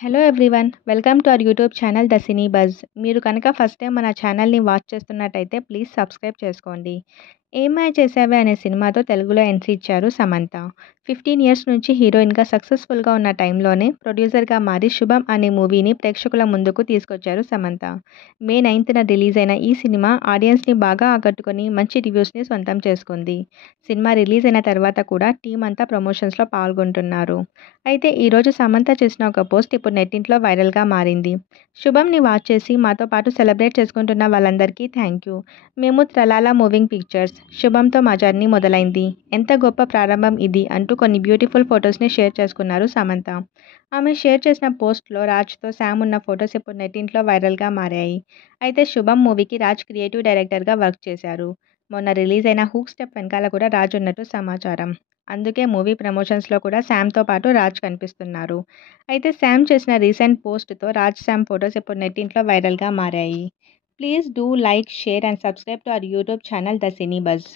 Hello everyone. Welcome to our YouTube channel 'the cine buzz'. మీరు కనుక first time మన ఛానల్‌ని వాచ్ చేస్తున్నట్టయితే ప్లీజ్ సబ్స్క్రైబ్ చేసుకోండి. 'ఏం మాయ చేశావే' అనే సినిమాతో తెలుగులో ఎంట్రీ ఇచ్చారు సమంత. 15 ఇయర్స్ నుంచి హీరోయిన్‌గా సక్సెస్‌ఫుల్‌గా ఉన్న టైంలోనే ప్రొడ్యూసర్‌గా మారి 'శుభం' అనే మూవీని ప్రేక్షకుల ముందుకు తీసుకొచ్చారు సమంత. మే 9న రిలీజ్ అయిన ఈ సినిమా ఆడియన్స్‌ని బాగా ఆకట్టుకొని మంచి రివ్యూస్‌ని సొంతం చేసుకుంది. సినిమా రిలీజ్ అయిన తర్వాత కూడా టీమ్ అంతా ప్రమోషన్స్‌లో పాల్గొంటున్నారు. అయితే ఈరోజు సమంత చేసిన ఒక పోస్ట్ ఇప్పుడు నెట్టింట్లో వైరల్‌గా మారింది. 'శుభం'ని వాచ్ చేసి మాతో పాటు సెలబ్రేట్ చేసుకుంటున్న వాళ్ళందరికీ థాంక్యూ. మేము 'త్రలాల మూవింగ్ పిక్చర్స్. 'శుభం'తో మా జర్నీ మొదలైంది. ఎంత గొప్ప ప్రారంభం ఇది అంటూ కొన్ని బ్యూటిఫుల్ ఫోటోస్‌ని షేర్ చేసుకున్నారు సమంత. ఆమె షేర్ చేసిన పోస్ట్‌లో రాజ్‌తో శామ్ ఉన్న ఫోటోస్ ఇప్పుడు నెట్టింట్లో వైరల్‌గా మారాయి. అయితే 'శుభం' మూవీకి రాజ్ క్రియేటివ్ డైరెక్టర్‌గా వర్క్ చేశారు. మొన్న రిలీజ్ అయిన 'హుక్ స్టెప్' వెనకాల కూడా రాజ్ ఉన్నట్టు సమాచారం. అందుకే మూవీ ప్రమోషన్స్‌లో కూడా శామ్‌తో పాటు రాజ్ కనిపిస్తున్నారు. అయితే శామ్ చేసిన రీసెంట్ పోస్ట్‌తో రాజ్, శామ్ ఫోటోస్ ఇప్పుడు నెట్టింట్లో వైరల్‌గా మారాయి. Please do like, share and subscribe to our YouTube channel 'the cine buzz'.